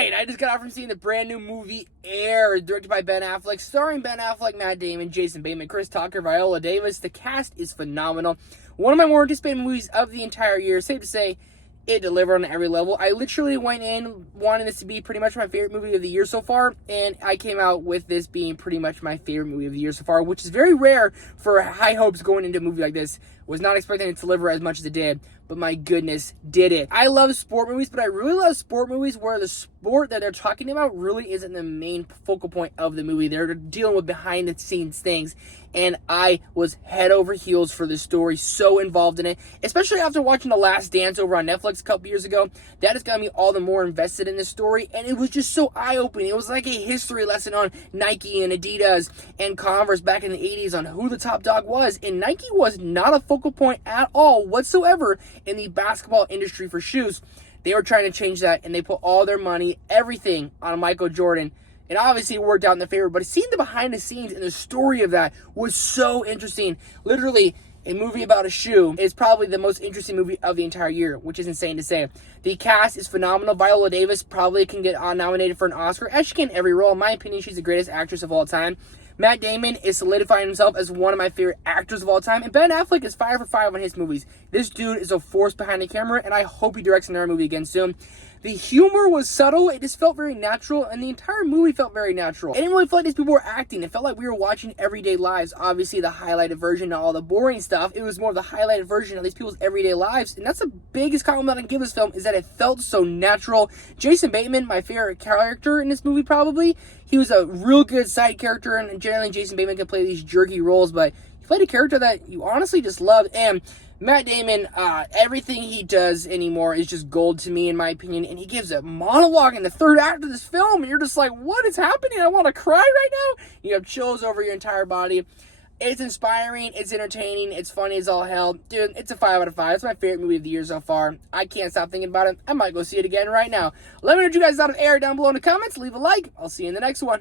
right, I just got out from seeing the brand new movie Air, directed by Ben Affleck, starring Ben Affleck, Matt Damon, Jason Bateman, Chris Tucker, Viola Davis. The cast is phenomenal. One of my more anticipated movies of the entire year. Safe to say, it delivered on every level. I literally went in wanting this to be pretty much my favorite movie of the year so far, and I came out with this being pretty much my favorite movie of the year so far, which is very rare for high hopes going into a movie like this. Was not expecting it to deliver as much as it did, but my goodness, did it. I love sport movies, but I really love sport movies where the sport that they're talking about really isn't the main focal point of the movie. They're dealing with behind the scenes things, and I was head over heels for this story, so involved in it, especially after watching The Last Dance over on Netflix a couple years ago. That has got me all the more invested in this story, and it was just so eye-opening. It was like a history lesson on Nike and Adidas and Converse back in the 80s on who the top dog was, and Nike was not a focal point at all whatsoever in the basketball industry for shoes. They were trying to change that, and they put all their money, everything, on Michael Jordan. And obviously it worked out in their favor, but seeing the behind the scenes and the story of that was so interesting. Literally, a movie about a shoe is probably the most interesting movie of the entire year, which is insane to say. The cast is phenomenal. Viola Davis probably can get nominated for an Oscar, as she can in every role. In my opinion, she's the greatest actress of all time. Matt Damon is solidifying himself as one of my favorite actors of all time, and Ben Affleck is 5 for 5 on his movies. This dude is a force behind the camera, and I hope he directs another movie again soon. The humor was subtle, it just felt very natural, and the entire movie felt very natural. It didn't really feel like these people were acting. It felt like we were watching everyday lives. Obviously, the highlighted version, not all the boring stuff. It was more of the highlighted version of these people's everyday lives, and that's the biggest compliment I can give this film, is that it felt so natural. Jason Bateman, my favorite character in this movie probably. He was a real good side character, and generally Jason Bateman can play these jerky roles, but he played a character that you honestly just loved. And Matt Damon, everything he does anymore is just gold to me, in my opinion. And he gives a monologue in the third act of this film, and you're just like, what is happening? I want to cry right now. You have chills over your entire body. It's inspiring, it's entertaining, it's funny as all hell. Dude, it's a 5 out of 5. It's my favorite movie of the year so far. I can't stop thinking about it. I might go see it again right now. Let me know what you guys thought of Air down below in the comments. Leave a like. I'll see you in the next one.